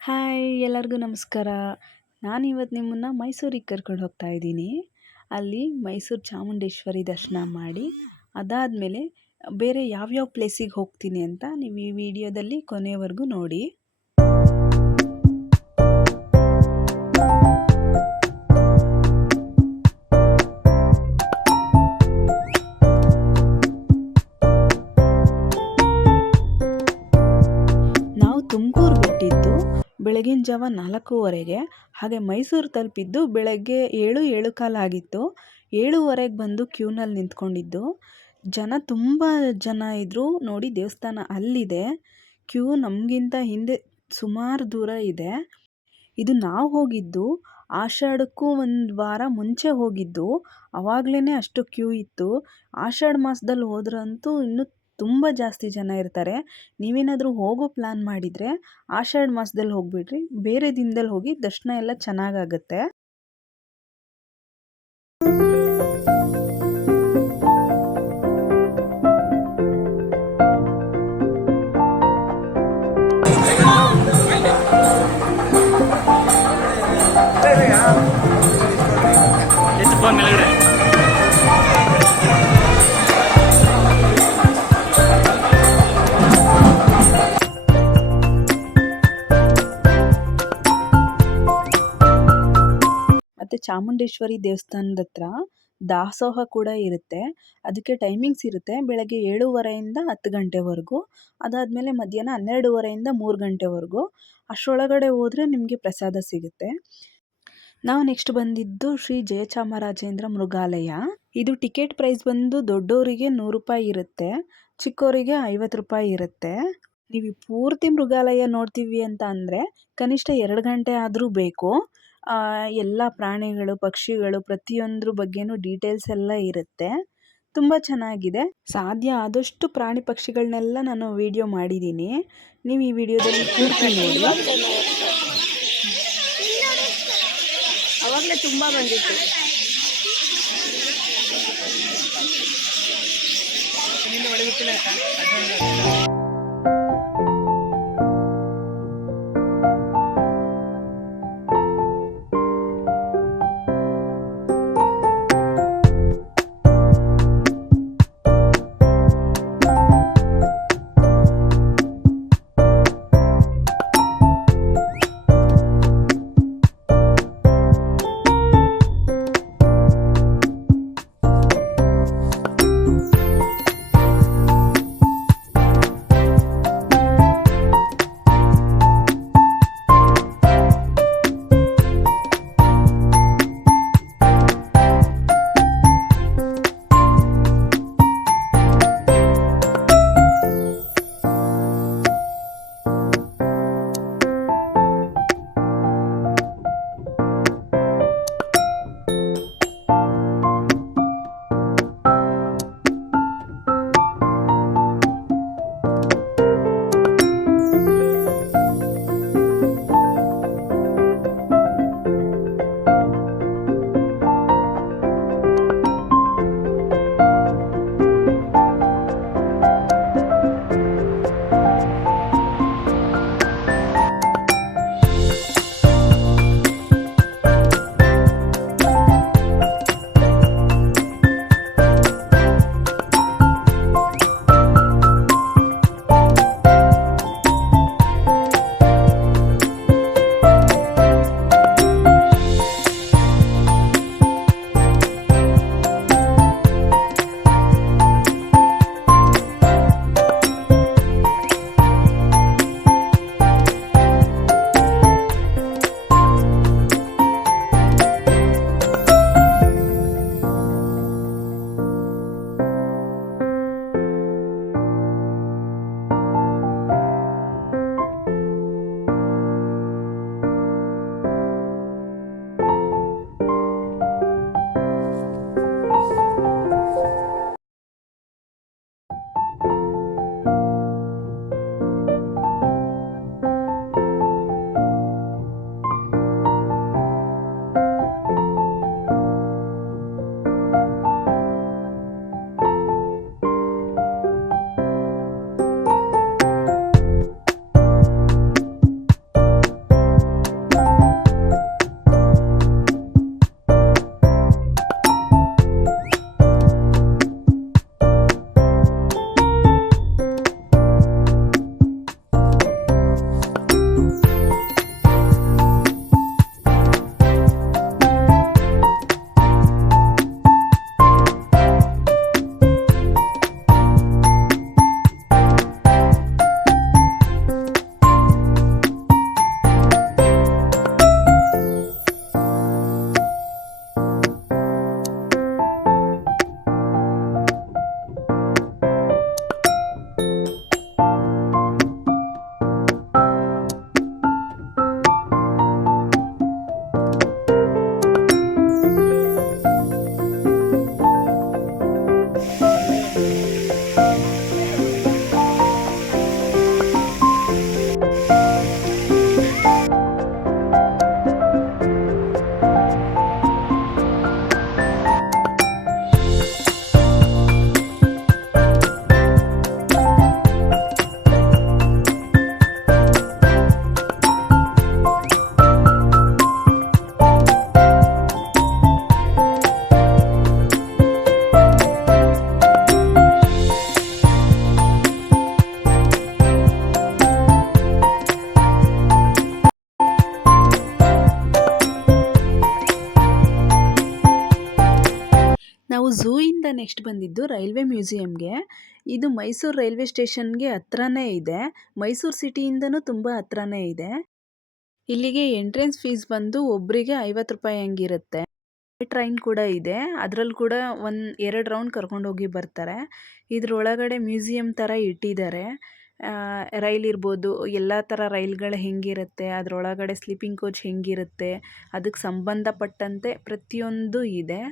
Hi ಎಲ್ಲರಿಗೂ ನಮಸ್ಕಾರ. ನಾನಿವತ್ತು ನಿಮ್ಮನ್ನು ಮೈಸೂರಿಗೆ ಕರ್ಕೊಂಡು ಹೋಗ್ತಾ ಇದ್ದೀನಿ. ಅಲ್ಲಿ ಮೈಸೂರು ಚಾಮುಂಡೇಶ್ವರಿ ದರ್ಶನ ಮಾಡಿ ಅದಾದಮೇಲೆ ಬೇರೆ ಯಾವ್ಯಾವ ಪ್ಲೇಸಿಗೆ ಹೋಗ್ತೀನಿ ಅಂತ ನೀವು ಈ ವಿಡಿಯೋದಲ್ಲಿ ಕೊನೆಯವರೆಗೂ ನೋಡಿ. ನಾವು ತುಮಕೂರು ಬಿಟ್ಟಿದ್ದು ಬೆಳಗಿನ ಜಾವ 4:15, ಹಾಗೆ ಮೈಸೂರು ತಲುಪಿದ್ದು ಬೆಳಗ್ಗೆ 7:15 ಆಗಿತ್ತು. 7:15ಗೆ ಬಂದು ಕ್ಯೂನಲ್ಲಿ ನಿಂತ್ಕೊಂಡಿದ್ದು. ತುಂಬ ಜನ ಇದ್ದರು ನೋಡಿ. ದೇವಸ್ಥಾನ ಅಲ್ಲಿದೆ, ಕ್ಯೂ ನಮಗಿಂತ ಹಿಂದೆ ಸುಮಾರು ದೂರ ಇದೆ. ಇದು ನಾವು ಹೋಗಿದ್ದು ಆಷಾಢಕ್ಕೂ ಒಂದು ವಾರ ಮುಂಚೆ ಹೋಗಿದ್ದು. ಆವಾಗಲೇ ಅಷ್ಟು ಕ್ಯೂ ಇತ್ತು. ಆಷಾಢ ಮಾಸದಲ್ಲಿ ಹೋದ್ರಂತೂ ಇನ್ನೂ ತುಂಬ ಜಾಸ್ತಿ ಜನ ಇರ್ತಾರೆ. ನೀವೇನಾದರೂ ಹೋಗೋ ಪ್ಲ್ಯಾನ್ ಮಾಡಿದರೆ ಆಷಾಢ ಮಾಸದಲ್ಲಿ ಹೋಗಿಬಿಡ್ರಿ, ಬೇರೆ ದಿನದಲ್ಲಿ ಹೋಗಿ ದರ್ಶನ ಎಲ್ಲ ಚೆನ್ನಾಗಾಗತ್ತೆ. ಮತ್ತು ಚಾಮುಂಡೇಶ್ವರಿ ದೇವಸ್ಥಾನದ ಹತ್ರ ದಾಸೋಹ ಕೂಡ ಇರುತ್ತೆ. ಅದಕ್ಕೆ ಟೈಮಿಂಗ್ಸ್ ಇರುತ್ತೆ. ಬೆಳಗ್ಗೆ 7:30ಯಿಂದ 10 ಗಂಟೆವರೆಗೂ, ಅದಾದಮೇಲೆ ಮಧ್ಯಾಹ್ನ 12:30ಯಿಂದ 3 ಗಂಟೆವರೆಗೂ. ಅಷ್ಟರೊಳಗಡೆ ಹೋದರೆ ನಿಮಗೆ ಪ್ರಸಾದ ಸಿಗುತ್ತೆ. ನಾವು ನೆಕ್ಸ್ಟ್ ಬಂದಿದ್ದು ಶ್ರೀ ಜಯಚಾಮರಾಜೇಂದ್ರ ಮೃಗಾಲಯ. ಇದು ಟಿಕೆಟ್ ಪ್ರೈಸ್ ಬಂದು ದೊಡ್ಡವರಿಗೆ 100 ರೂಪಾಯಿ ಇರುತ್ತೆ, ಚಿಕ್ಕವರಿಗೆ 50 ರೂಪಾಯಿ ಇರುತ್ತೆ. ನೀವು ಪೂರ್ತಿ ಮೃಗಾಲಯ ನೋಡ್ತೀವಿ ಅಂತ ಅಂದರೆ ಕನಿಷ್ಠ 2 ಗಂಟೆ ಆದರೂ ಬೇಕು. ಎಲ್ಲ ಪ್ರಾಣಿಗಳು, ಪಕ್ಷಿಗಳು, ಪ್ರತಿಯೊಂದ್ರ ಬಗ್ಗೆನೂ ಡೀಟೇಲ್ಸ್ ಎಲ್ಲ ಇರುತ್ತೆ. ತುಂಬ ಚೆನ್ನಾಗಿದೆ. ಸಾಧ್ಯ ಆದಷ್ಟು ಪ್ರಾಣಿ ಪಕ್ಷಿಗಳನ್ನೆಲ್ಲ ನಾನು ವಿಡಿಯೋ ಮಾಡಿದ್ದೀನಿ. ನೀವು ಈ ವಿಡಿಯೋದಲ್ಲಿ ಪೂರ್ತಿ ನೋಡಿ. ಅವಾಗಲೇ ತುಂಬ ಬಂದಿತ್ತು. ನೆಕ್ಸ್ಟ್ ಬಂದಿದ್ದು ರೈಲ್ವೆ ಮ್ಯೂಸಿಯಂಗೆ. ಇದು ಮೈಸೂರು ರೈಲ್ವೆ ಸ್ಟೇಷನ್ಗೆ ಹತ್ರನೇ ಇದೆ. ಮೈಸೂರು ಸಿಟಿಯಿಂದನೂ ತುಂಬ ಹತ್ರನೇ ಇದೆ. ಇಲ್ಲಿಗೆ ಎಂಟ್ರೆನ್ಸ್ ಫೀಸ್ ಬಂದು ಒಬ್ಬರಿಗೆ 50 ರೂಪಾಯಿ ಹಂಗಿರುತ್ತೆ. ಟ್ರೈನ್ ಕೂಡ ಇದೆ. ಅದರಲ್ಲಿ ಕೂಡ 2 ರೌಂಡ್ ಕರ್ಕೊಂಡೋಗಿ ಬರ್ತಾರೆ. ಇದ್ರೊಳಗಡೆ ಮ್ಯೂಸಿಯಂ ಥರ ಇಟ್ಟಿದ್ದಾರೆ. ರೈಲ್ ಇರ್ಬೋದು, ಎಲ್ಲ ಥರ ರೈಲ್ಗಳು ಹೆಂಗಿರುತ್ತೆ, ಅದರೊಳಗಡೆ ಸ್ಲೀಪಿಂಗ್ ಕೋಚ್ ಹೆಂಗಿರುತ್ತೆ, ಅದಕ್ಕೆ ಸಂಬಂಧಪಟ್ಟಂತೆ ಪ್ರತಿಯೊಂದು ಇದೆ.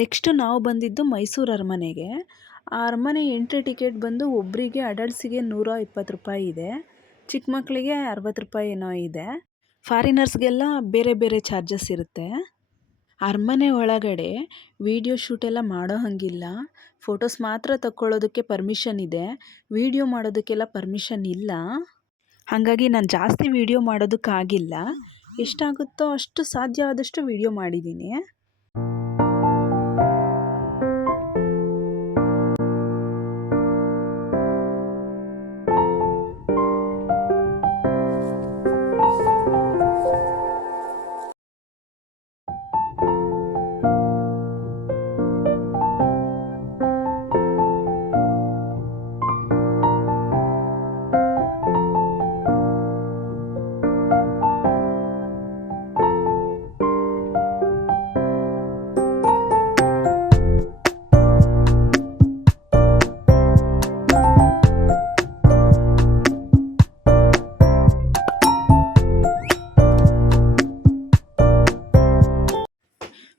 ನೆಕ್ಸ್ಟ್ ನಾವು ಬಂದಿದ್ದು ಮೈಸೂರು ಅರಮನೆಗೆ. ಆ ಅರಮನೆ ಎಂಟ್ರಿ ಟಿಕೆಟ್ ಬಂದು ಒಬ್ಬರಿಗೆ ಅಡಲ್ಟ್ಸಿಗೆ 120 ರೂಪಾಯಿ ಇದೆ, ಚಿಕ್ಕ ಮಕ್ಕಳಿಗೆ 60 ರೂಪಾಯಿ ಏನೋ ಇದೆ. ಫಾರಿನರ್ಸ್ಗೆಲ್ಲ ಬೇರೆ ಬೇರೆ ಚಾರ್ಜಸ್ ಇರುತ್ತೆ. ಅರಮನೆ ಒಳಗಡೆ ವಿಡಿಯೋ ಶೂಟೆಲ್ಲ ಮಾಡೋ ಹಾಗಿಲ್ಲ. ಫೋಟೋಸ್ ಮಾತ್ರ ತಕ್ಕೊಳ್ಳೋದಕ್ಕೆ ಪರ್ಮಿಷನ್ ಇದೆ, ವಿಡಿಯೋ ಮಾಡೋದಕ್ಕೆಲ್ಲ ಪರ್ಮಿಷನ್ ಇಲ್ಲ. ಹಾಗಾಗಿ ನಾನು ಜಾಸ್ತಿ ವಿಡಿಯೋ ಮಾಡೋದಕ್ಕಾಗಿಲ್ಲ. ಎಷ್ಟಾಗುತ್ತೋ ಅಷ್ಟು ಸಾಧ್ಯ ಆದಷ್ಟು ವಿಡಿಯೋ ಮಾಡಿದ್ದೀನಿ.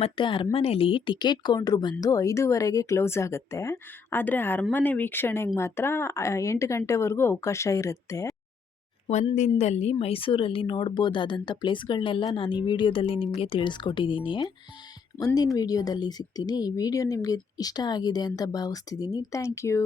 ಮತ್ತು ಅರಮನೆಯಲ್ಲಿ ಟಿಕೆಟ್ ಕೌಂಟ್ರು ಬಂದು 5:30ಗೆ ಕ್ಲೋಸ್ ಆಗುತ್ತೆ. ಆದರೆ ಅರಮನೆ ವೀಕ್ಷಣೆಗೆ ಮಾತ್ರ 8 ಗಂಟೆವರೆಗೂ ಅವಕಾಶ ಇರುತ್ತೆ. ಒಂದು ದಿನದಲ್ಲಿ ಮೈಸೂರಲ್ಲಿ ನೋಡ್ಬೋದಾದಂಥ ಪ್ಲೇಸ್ಗಳನ್ನೆಲ್ಲ ನಾನು ಈ ವಿಡಿಯೋದಲ್ಲಿ ನಿಮಗೆ ತಿಳಿಸ್ಕೊಟ್ಟಿದ್ದೀನಿ. ಮುಂದಿನ ವಿಡಿಯೋದಲ್ಲಿ ಸಿಗ್ತೀನಿ. ಈ ವಿಡಿಯೋ ನಿಮಗೆ ಇಷ್ಟ ಆಗಿದೆ ಅಂತ ಭಾವಿಸ್ತಿದ್ದೀನಿ. Thank you.